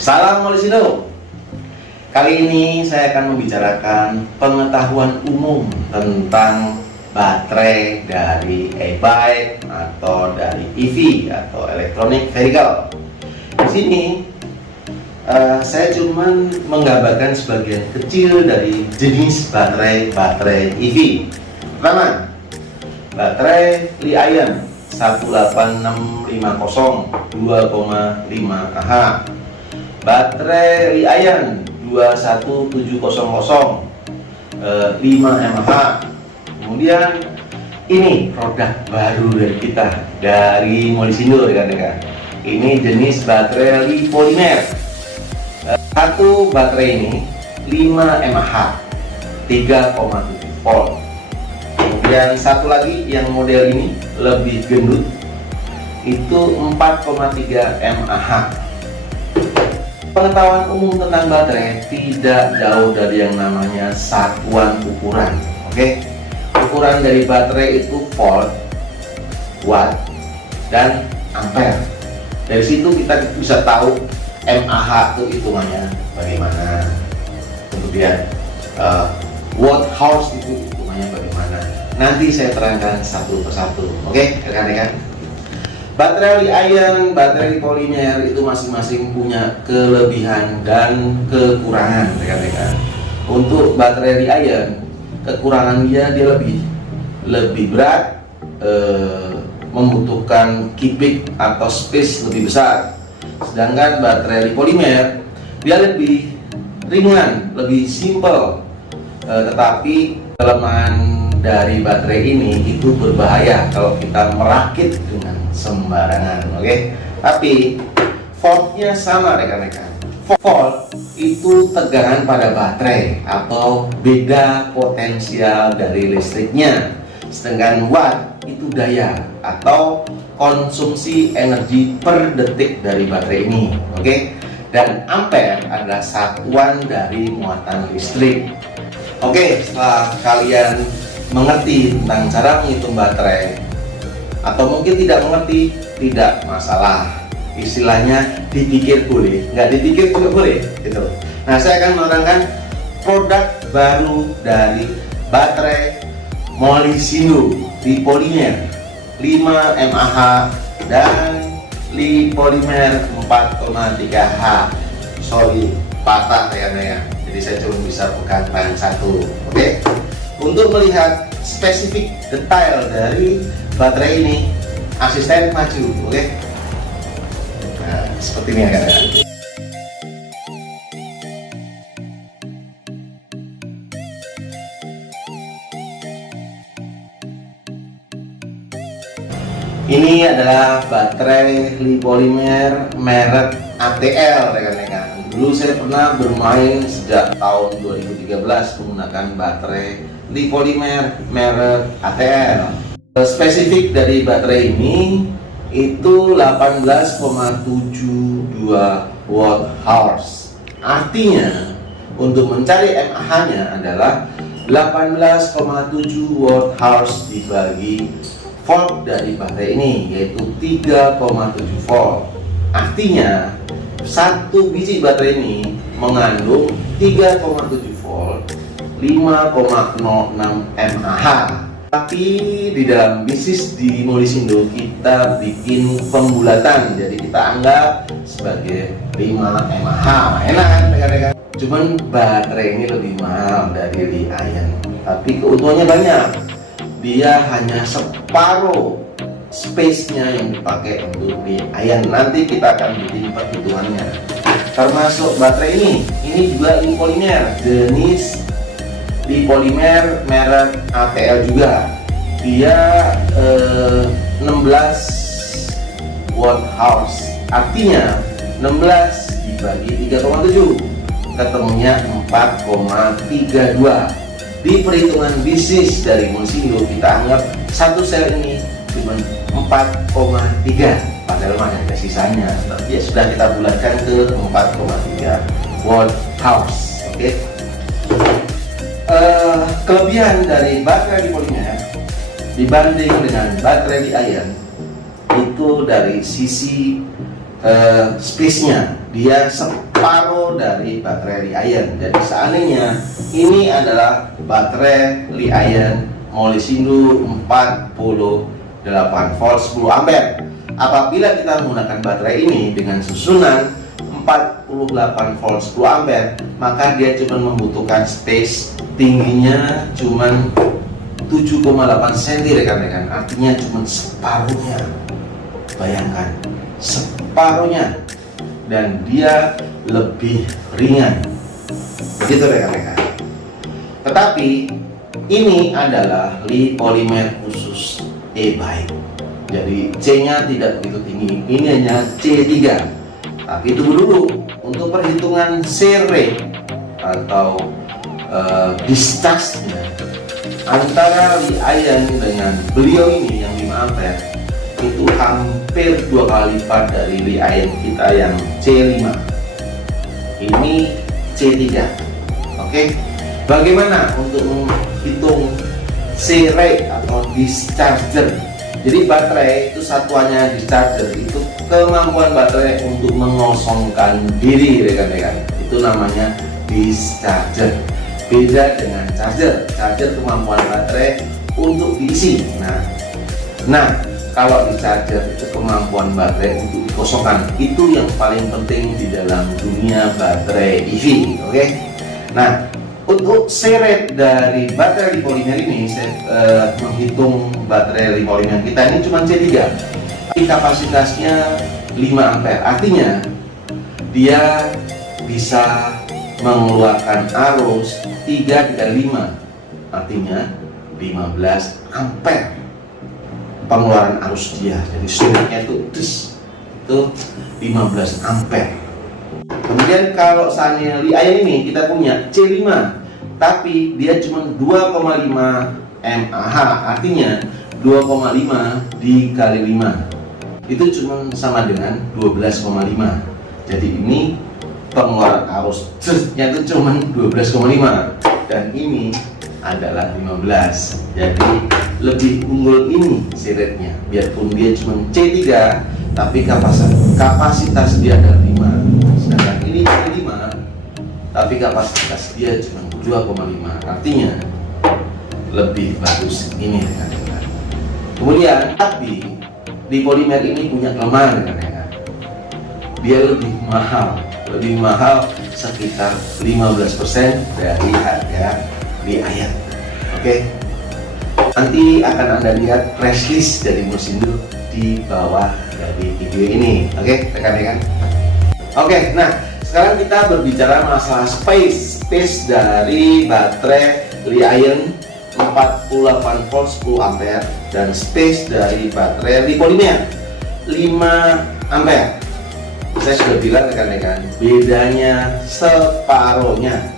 Salam Molisindo. Kali ini saya akan membicarakan pengetahuan umum tentang baterai dari e-bike atau dari EV atau electronic vehicle. Di sini saya cuma menggambarkan sebagian kecil dari jenis baterai EV. Pertama, baterai Li-ion 18650 2,5 Ah. Baterai Li-ion 21700 5 mAh. Kemudian ini produk baru dari kita, dari Molisindo rekan-rekan. Ini jenis baterai Li-Polymer. Satu baterai ini 5 mAh 3,7 volt. Kemudian satu lagi yang model ini lebih gendut, itu 4,3 mAh. Pengetahuan umum tentang baterai tidak jauh dari yang namanya satuan ukuran. Oke, ukuran dari baterai itu volt, watt, dan ampere. Dari situ kita bisa tahu mAh itu hitungannya bagaimana. Kemudian watt hours itu hitungannya bagaimana. Nanti saya terangkan satu persatu. Oke, rekan-rekan. Baterai Li-ion, baterai Polymer itu masing-masing punya kelebihan dan kekurangan, rekan-rekan. Untuk baterai Li-ion, kekurangan dia lebih berat, membutuhkan keeping atau space lebih besar. Sedangkan baterai Li-Polymer dia lebih ringan, lebih simple, tetapi kelemahan dari baterai ini itu berbahaya kalau kita merakit dengan sembarangan. Oke, tapi voltnya sama, rekan-rekan. Volt itu tegangan pada baterai atau beda potensial dari listriknya, sedangkan watt itu daya atau konsumsi energi per detik dari baterai ini. Oke, dan ampere adalah satuan dari muatan listrik. Oke, setelah kalian mengerti tentang cara menghitung baterai, atau mungkin tidak mengerti, tidak masalah. Istilahnya dipikir boleh, nggak dipikir juga boleh gitu. Nah, saya akan menerangkan produk baru dari baterai Molisindo, Li-Polymer 5 mAh dan Li-Polymer 4,3 H. Sorry, patah ya. Jadi saya cuma bisa pegang tangan satu. Oke. Untuk melihat spesifik detail dari baterai ini, asisten maju, oke? Nah, seperti ini ya, kan? Ini adalah baterai Li-Polymer merek ATL, rekan-rekan. Dulu saya pernah bermain sejak tahun 2013 menggunakan baterai Li-Polymer merek ATL. Spesifik dari baterai ini itu 18,72 watt hours. Artinya untuk mencari mAh-nya adalah 18,7 watt hours dibagi volt dari baterai ini, yaitu 3,7 volt. Artinya satu biji baterai ini mengandung 3,7 volt 5,06 mAh. Tapi di dalam bisnis di Molisindo kita bikin pembulatan, jadi kita anggap sebagai 5 mAh. Enak kan, rekan-rekan? Cuman baterai ini lebih mahal dari Li-ion, tapi keuntungannya banyak. Dia hanya separuh space-nya yang dipakai untuk Li-ion. Nanti kita akan bikin perhitungannya. Termasuk baterai ini juga Li-Polymer, jenis Li-Polymer merek ATL juga. Dia 16 watt hours. Artinya 16 dibagi 3,7 ketemunya 4,32. Di perhitungan bisnis dari Molisindo kita anggap satu sel ini cuma 4,3, padahal masih ada sisanya, tapi ya sudah kita bulatkan ke 4,3 watt hours. Oke. Kelebihan dari baterai Li-Polymer dibanding dengan baterai Li-ion itu dari sisi space-nya. dia separuh dari baterai Li-ion. Jadi seandainya ini adalah baterai Li-ion Molisindo 48 volt 10 ampere. Apabila kita menggunakan baterai ini dengan susunan 48 volt 10 ampere, maka dia cuma membutuhkan space tingginya cuma 7,8 cm rekan-rekan. Artinya cuma separuhnya. Bayangkan, separuhnya. Dan dia lebih ringan. Begitu rekan-rekan. Tetapi ini adalah Li polimer khusus e-bike. Jadi C-nya tidak begitu tinggi. Ini hanya C3. Tapi tunggu dulu, untuk perhitungan C-rate atau discharge-nya antara Li-ion dengan beliau ini yang 5 ampere itu hampir 2 kali lipat dari Li-ion kita yang C5. Ini C3. Oke. Bagaimana untuk menghitung C-rate atau discharger? Jadi baterai itu satuannya discharger, itu kemampuan baterai untuk mengosongkan diri rekan-rekan. Itu namanya discharger. Beda dengan charger. Charger kemampuan baterai untuk diisi. Nah, kalau discharger itu kemampuan baterai untuk dikosongkan. Itu yang paling penting di dalam dunia baterai EV. Oke. Nah, untuk C-rate dari baterai Li polimer ini, saya menghitung baterai Li polimer kita ini cuma C3. Kapasitasnya 5 ampere. Artinya dia bisa mengeluarkan arus 3 dikali 5. Artinya 15 ampere pengeluaran arus dia. Jadi suntiknya itu 15 ampere. Kemudian kalau seandainya Li-ion ini kita punya C5, tapi dia cuma 2,5 mAh, artinya 2,5 dikali 5 itu cuma sama dengan 12,5. Jadi ini pengeluaran arus nya itu cuma 12,5 dan ini adalah 15. Jadi lebih unggul ini C-rate-nya, biarpun dia cuma C3 tapi kapasitas dia ada 5. Sedangkan ini C5 tapi kapasitas dia cuma 2,5. Artinya lebih bagus ini rekan-rekan. Kemudian tapi Li polimer ini punya kelemahan rekan-rekan. Dia lebih mahal sekitar 15% dari harga Li-ion. Oke. Nanti akan Anda lihat flash list dari Molisindo di bawah dari video ini. Oke, rekan-rekan. Oke, nah sekarang kita berbicara masalah space dari baterai Li-ion 48 volt 10 ampere dan space dari baterai Li polimer 5 ampere. Saya sudah bilang rekan-rekan, bedanya separuhnya.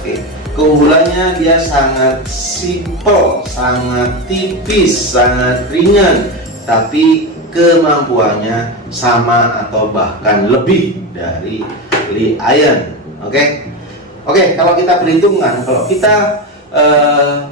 Oke. Keunggulannya dia sangat simple, sangat tipis, sangat ringan, tapi kemampuannya sama atau bahkan lebih dari Li-ion. Oke, kalau kita perhitungkan, kalau kita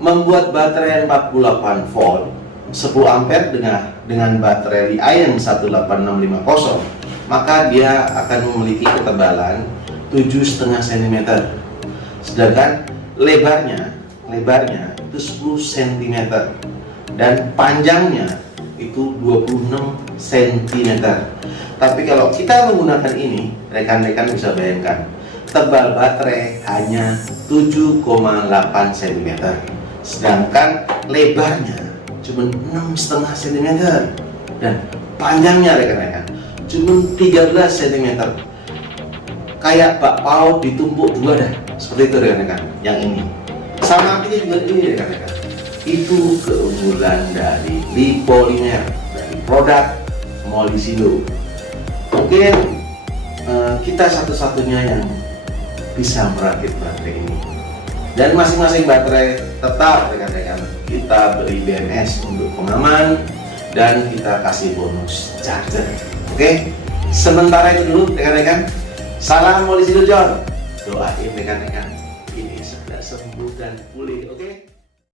membuat baterai 48 volt 10 ampere dengan baterai Li-ion 18650, maka dia akan memiliki ketebalan 7,5 cm. Sedangkan lebarnya itu 10 cm dan panjangnya itu 26 cm. Tapi kalau kita menggunakan ini, rekan-rekan bisa bayangkan, tebal baterai hanya 7,8 cm, sedangkan lebarnya cuma 6,5 cm dan panjangnya rekan-rekan cuma 13 cm. Kayak bakpao ditumpuk 2 dah, seperti itu rekan-rekan. Yang ini sama artinya juga ini rekan-rekan. Itu keunggulan dari Li polimer, dari produk Molisindo. Mungkin kita satu-satunya yang bisa merakit baterai ini, dan masing-masing baterai tetap rekan-rekan kita beri BMS untuk pengaman dan kita kasih bonus charger. Oke, sementara itu dulu rekan-rekan. Salam Molisindo John. Doain rekan-rekan ini sudah sembuh dan pulih. Oke.